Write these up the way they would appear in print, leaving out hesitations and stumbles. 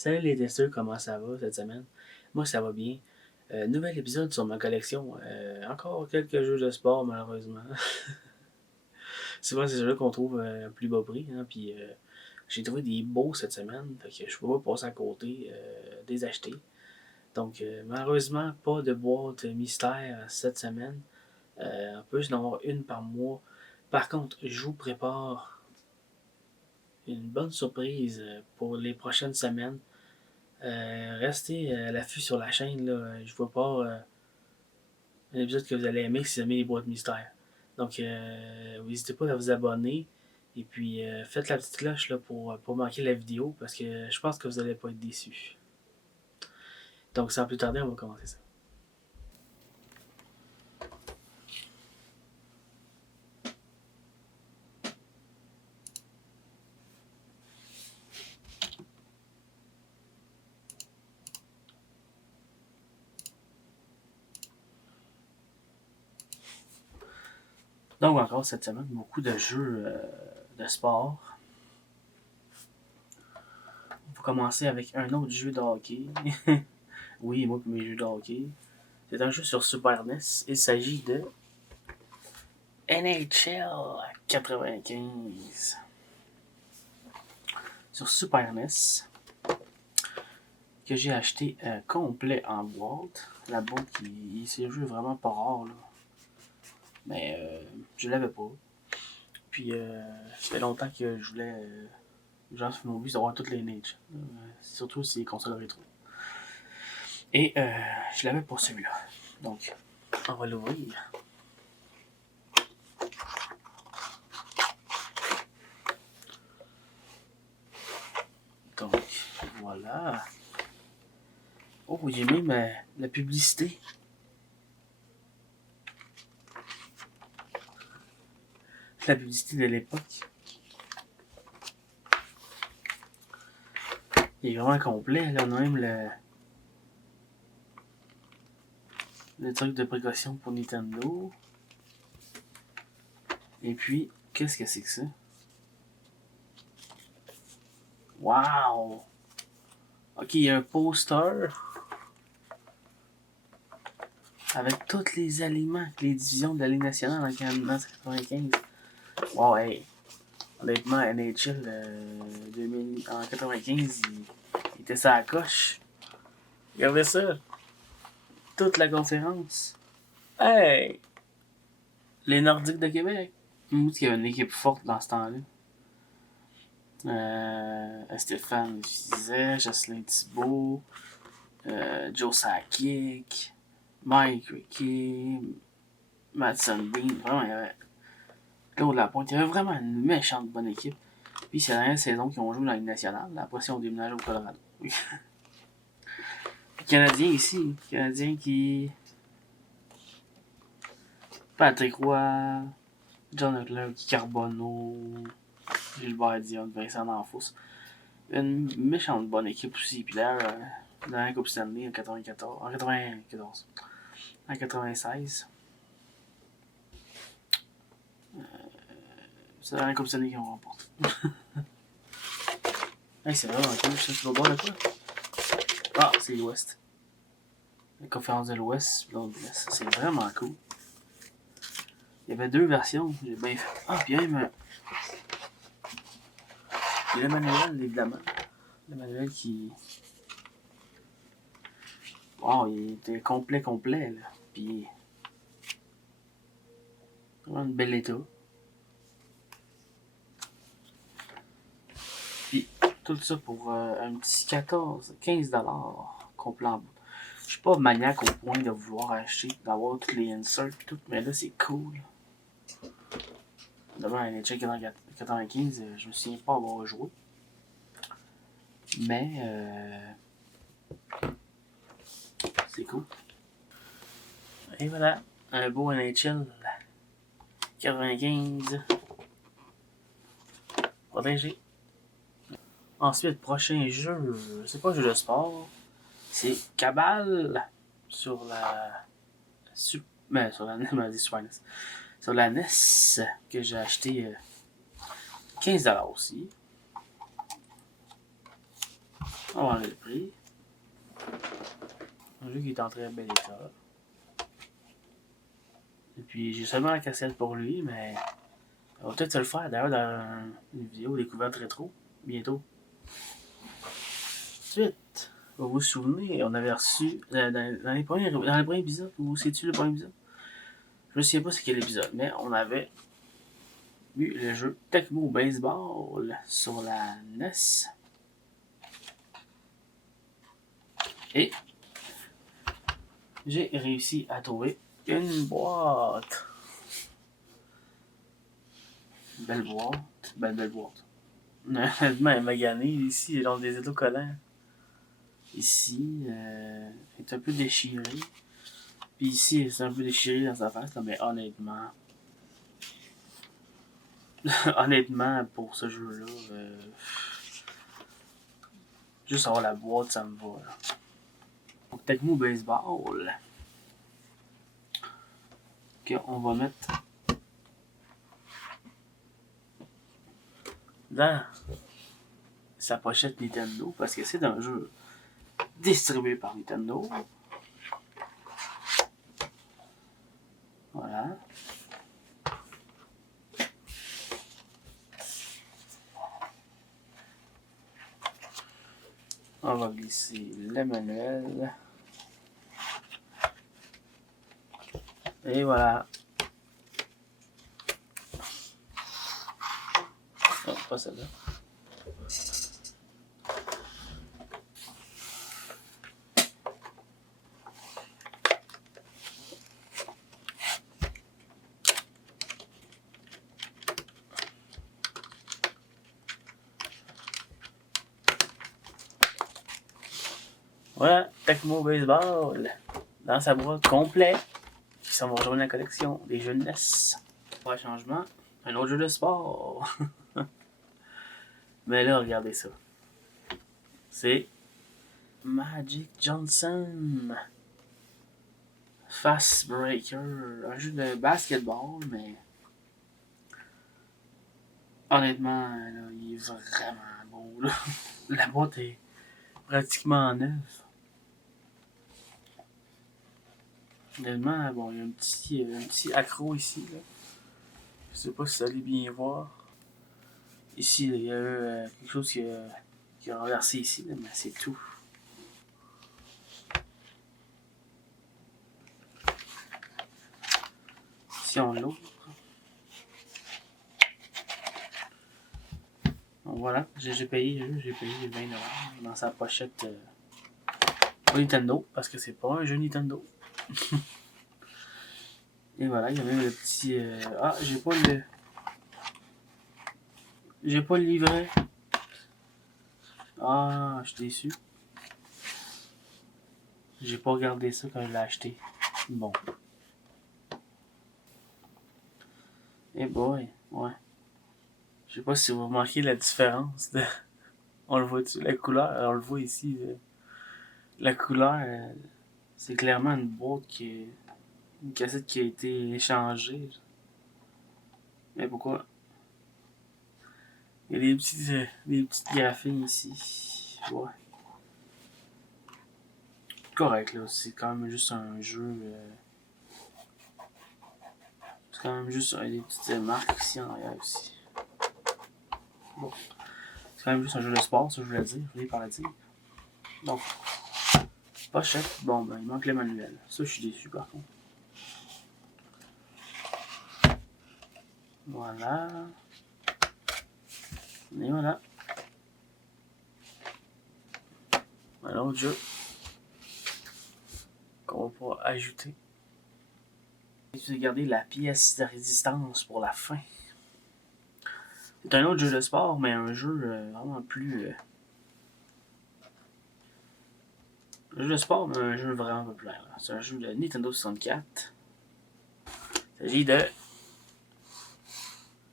Salut les testeurs, comment ça va cette semaine? Moi ça va bien. Nouvel épisode sur ma collection. Encore quelques jeux de sport malheureusement. Souvent c'est ceux-là qu'on trouve à plus bas prix. Hein, puis j'ai trouvé des beaux cette semaine. Fait que je peux pas passer à côté des acheter. Donc malheureusement pas de boîte mystère cette semaine. On peut juste en avoir une par mois. Par contre, je vous prépare une bonne surprise pour les prochaines semaines. Restez à l'affût sur la chaîne. Là. Je vois pas un épisode que vous allez aimer si vous aimez les boîtes mystères. Donc, n'hésitez pas à vous abonner. Et puis, faites la petite cloche là, pour pas manquer la vidéo parce que je pense que vous n'allez pas être déçus. Donc, sans plus tarder, on va commencer ça. Donc, encore cette semaine, beaucoup de jeux de sport. On va commencer avec un autre jeu de hockey. Oui, moi, pour mes jeux de hockey. C'est un jeu sur Super NES. Il s'agit de NHL 95 sur Super NES que j'ai acheté complet en boîte. La boîte, c'est un jeu vraiment pas rare là. Mais je l'avais pas. Puis ça fait longtemps que je voulais. Genre, mon but c'est d'avoir toutes les NHL. Surtout si les consoles rétro. Et je l'avais pour celui-là. Donc, on va l'ouvrir. Donc, voilà. Oh, j'ai même la publicité. La publicité de l'époque. Il est vraiment complet. Là, on a même le truc de précaution pour Nintendo. Et puis, qu'est-ce que c'est que ça? Wow! Ok, il y a un poster avec tous les aliments que les divisions de la Ligue nationale en 1995. Wow, hey! Honnêtement, NHL 2000, en 95, il était ça à la coche. Regardez ça! Toute la conférence. Hey! Les Nordiques de Québec. Moi, il y avait une équipe forte dans ce temps-là. Stéphane Fizet, Jocelyn Thibault, Joe Sakic, Mike Rickey, Matt Sundin. Vraiment, il y avait Claude Lapointe. Il y avait vraiment une méchante bonne équipe. Puis c'est la dernière saison qu'ils ont joué dans la Ligue nationale. Après ça, ils ont déménagé au Colorado. Les Canadiens ici. Les Canadiens qui. Patrick Roy, John Leclerc, Carbonneau, Gilbert Dion, Vincent D'Anfos. Une méchante bonne équipe aussi. Puis là, dans la Coupe Stanley en 94. En 94. En 96. C'est dans la Coupe Stanley qu'ils ont remporté. Hey, c'est vraiment cool, ça. Tu vas boire de quoi? Ah, c'est l'Ouest. La conférence de l'Ouest, l'autre de l'Est. C'est vraiment cool. Il y avait deux versions. J'ai bien fait. Ah, puis même. Il y a le manuel, évidemment. Le manuel qui. Wow, il était complet, là. Puis. Vraiment une belle état. Puis, tout ça pour un petit 15$ complet en bout. Je suis pas maniaque au point de vouloir acheter, d'avoir tous les inserts et tout, mais là c'est cool. D'abord, NHL 95, je me souviens pas avoir joué. Mais c'est cool. Et voilà, un beau NHL 95 protégé. Ensuite, prochain jeu, c'est pas un jeu de sport, c'est Cabal sur la sur la sur la NES que j'ai acheté 15$ aussi. On va enlever le prix. Un jeu qui est en très bel état. Et puis j'ai seulement la cassette pour lui, mais on va peut-être se le faire d'ailleurs dans une vidéo découverte rétro, bientôt. Ensuite, vous vous souvenez, on avait reçu dans les premiers épisodes, ou c'est-tu le premier épisode? Je ne sais pas c'est quel épisode, mais on avait eu le jeu Tecmo Baseball sur la NES. Et j'ai réussi à trouver une boîte. Belle boîte. Belle boîte. Honnêtement, elle est maganée. Ici, il y a des autocollants. Ici, est un peu déchiré. Puis ici, c'est un peu déchiré dans sa face. Mais honnêtement, honnêtement, pour ce jeu-là, juste avoir la boîte, ça me va. Là. Donc, Tecmo Baseball. Ok, on va mettre dans sa pochette Nintendo parce que c'est un jeu distribué par Nintendo. Voilà. On va glisser le manuel. Et voilà. Oh, pas celle-là. Voilà, Tecmo Baseball dans sa boîte complète qui s'en va rejoindre la collection des jeux de NES. Pas de changement, un autre jeu de sport. Mais là, regardez ça. C'est Magic Johnson Fast Breaker, un jeu de basketball, mais honnêtement, là, il est vraiment beau. Là. La boîte est pratiquement neuve. Honnêtement, bon, il y a un petit accro ici. Là. Je sais pas si ça allait bien voir. Ici, là, il y a eu quelque chose qui a renversé ici, là, mais c'est tout. Si on l'ouvre. Donc voilà, j'ai payé les 20$ dans sa pochette Nintendo, parce que c'est pas un jeu Nintendo. Et voilà, il y a même le petit. Ah, j'ai pas le. J'ai pas le livret. Ah, je suis déçu. J'ai pas regardé ça quand je l'ai acheté. Bon. Eh boy, ouais. Je sais pas si vous remarquez la différence. On le voit dessus, la couleur, on le voit ici. La couleur, c'est clairement une boîte une cassette qui a été échangée. Mais pourquoi? Il y a des petites graphines ici. Ouais. Correct, là. C'est quand même juste un jeu. C'est quand même juste des petites marques ici en arrière aussi. Bon. C'est quand même juste un jeu de sport, ça je voulais dire. Je voulais par la dire. Donc, pochette. Bon, ben, il manque le manuel. Ça, je suis déçu par contre. Voilà. Et voilà. Un autre jeu qu'on va pouvoir ajouter. Je vais garder la pièce de résistance pour la fin. C'est un autre jeu de sport, mais un jeu vraiment plus. Un jeu de sport, mais un jeu vraiment populaire. C'est un jeu de Nintendo 64. Il s'agit de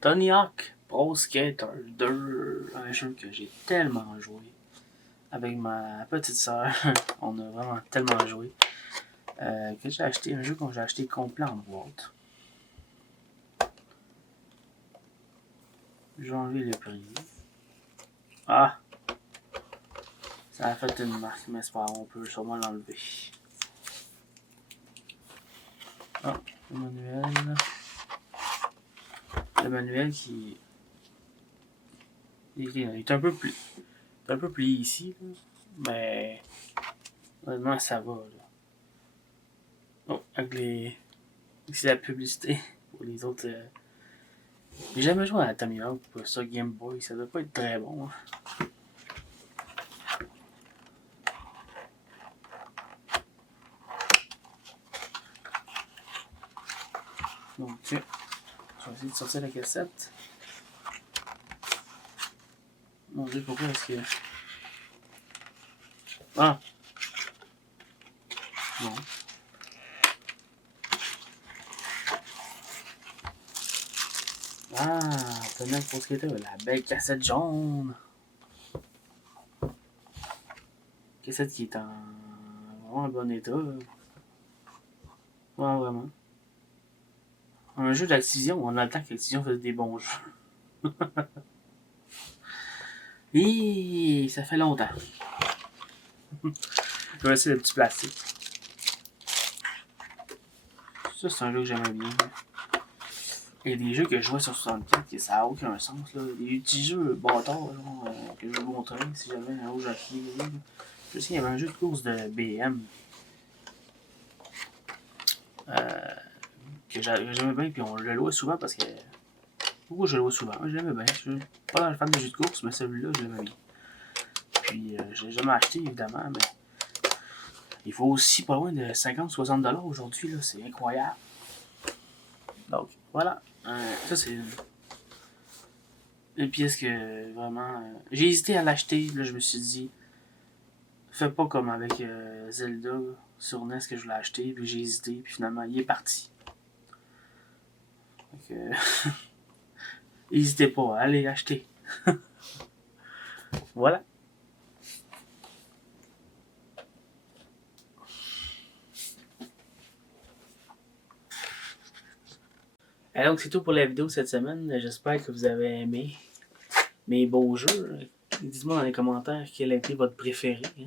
Tony Hawk Pro Skater 2. Un jeu que j'ai tellement joué. Avec ma petite soeur. On a vraiment tellement joué. Que j'ai acheté un jeu que j'ai acheté complet en boîte. Je vais enlever le prix. Ah! Ça a fait une marque, mais c'est pas grave, on peut sûrement l'enlever. Ah, le manuel. Le manuel qui. Il est un peu plié ici, là. Mais. Honnêtement, ça va, là. Oh, avec les. C'est la publicité pour les autres. J'ai jamais joué à Tommy Hawk pour ça Game Boy, ça doit pas être très bon. Hein. Donc, je vais essayer de sortir la cassette. Mon dieu, pourquoi est-ce que. Ah! Non. Ah, Tony Pro Skater, la belle cassette jaune. Cassette qui est en vraiment bon état. Ouais, vraiment. Un jeu d'Activision, on a le temps qu'Activision faisait des bons jeux. Et ça fait longtemps. Je vais essayer le petit plastique. Ça, c'est un jeu que j'aimais bien. Il y a des jeux que je vois sur 64 que ça n'a aucun sens. Là. Des petits jeux bâtards genre, que je vais vous montrer si jamais un jour j'ai. Je sais qu'il y avait un jeu de course de BM que j'aimais bien, puis on le louait souvent parce que. Pourquoi je le louais souvent? Je l'aimais bien. Je suis pas dans le fan de jeux de course, mais celui-là, je l'aimais bien. Puis je l'ai jamais acheté évidemment, mais il faut aussi pas loin de 50-60$ aujourd'hui, là, c'est incroyable. Donc voilà. Ça c'est une pièce que vraiment. J'ai hésité à l'acheter, là je me suis dit. Fais pas comme avec Zelda sur NES que je l'ai acheté, puis j'ai hésité, puis finalement il est parti. Donc, n'hésitez pas, allez acheter. Voilà. Et donc c'est tout pour la vidéo cette semaine. J'espère que vous avez aimé mes beaux jeux. Dites-moi dans les commentaires quel a été votre préféré. Hein?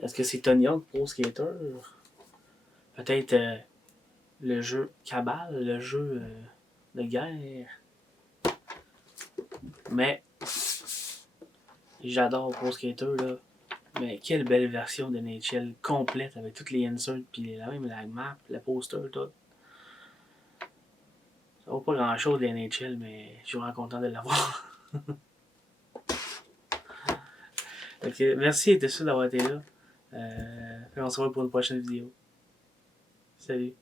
Est-ce que c'est Tony Hawk Pro Skater? Peut-être le jeu Cabal, le jeu de guerre. Mais j'adore Pro Skater là. Mais quelle belle version de NHL complète avec toutes les inserts puis même la map, le poster, tout. Ça vaut pas grand chose les NHL, mais je suis vraiment content de l'avoir. Ok, merci et sûr d'avoir été là. On se revoit pour une prochaine vidéo. Salut.